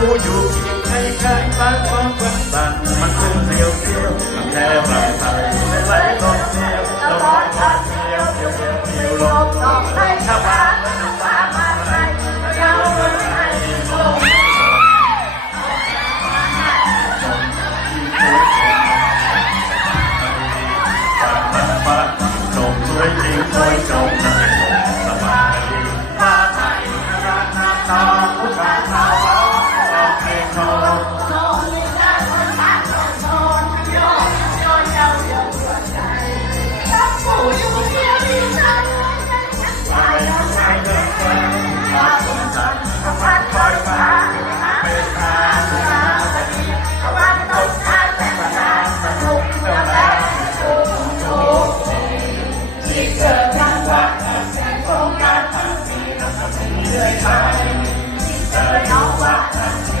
ูอยู่ใกล้ใกล้ฟ้าความฝันต่างมันคงเดียวเดียวมันแค่รักไปไม่ไต้องเดียวลงอปพัดเดียวเดียวเดียวเดียวลงลงให้ข้ามาข้ามาไปเจ้าเมืองไทยลงจงสวยจริงสวยจงนะ Podcast.